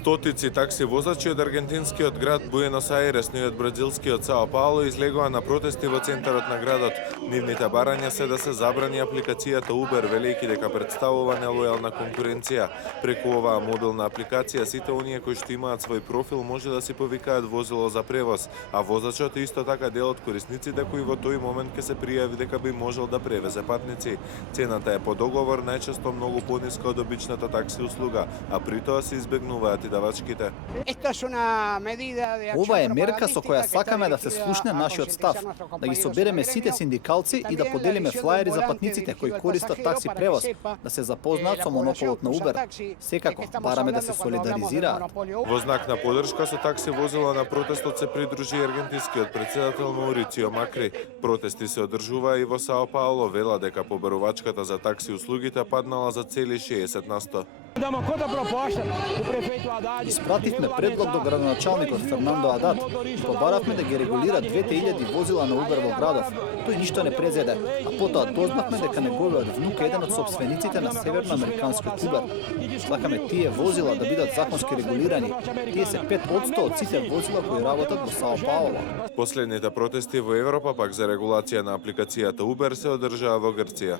Стотици такси возачи од аргентинскиот град Буенос Ајрес, но и од бразилскиот Сао Пауло излегоа на протести во центарот на градот. Нивните барања се да се забрани апликацијата Uber, велејќи дека представува нелојална конкуренција. Преку оваа мобилна апликација сите оние кои што имаат свој профил може да си повикаат возило за превоз, а возачот е исто така дел од корисниците кои во тој момент ќе се пријави дека би можел да превезе патници. Цената е по договор, најчесто многу пониска од обичната такси услуга, а при тоа се избегнуваат и давачките. Ова е мерка со која сакаме да се слушне нашиот став, да ги собереме сите синдикалци и да поделиме флаери за патниците кои користат такси превоз, да се запознаат со монополот на Uber. Секако, бараме да се солидаризираат. Во знак на поддршка со такси возила на протестот се придружи и аргентинскиот председател Маурицио Макри. Протести се одржуваа и во Сао Пауло, вела дека побарувачката за такси услугите паднала за цели 60%. Испративме предлог до градоначалникот Фернандо Адат и побаравме да ги регулира 2000 возила на Uber во градов. Тој ништо не презеде, а потоа дознавме дека неговиот внук е еден од сопствениците на северноамериканскиот Uber. Сакаме тие возила да бидат законски регулирани. Тие се 5% од сите возила кои работат во Сао Пауло. Последните протести во Европа пак за регулација на апликацијата Uber се одржаа во Грција.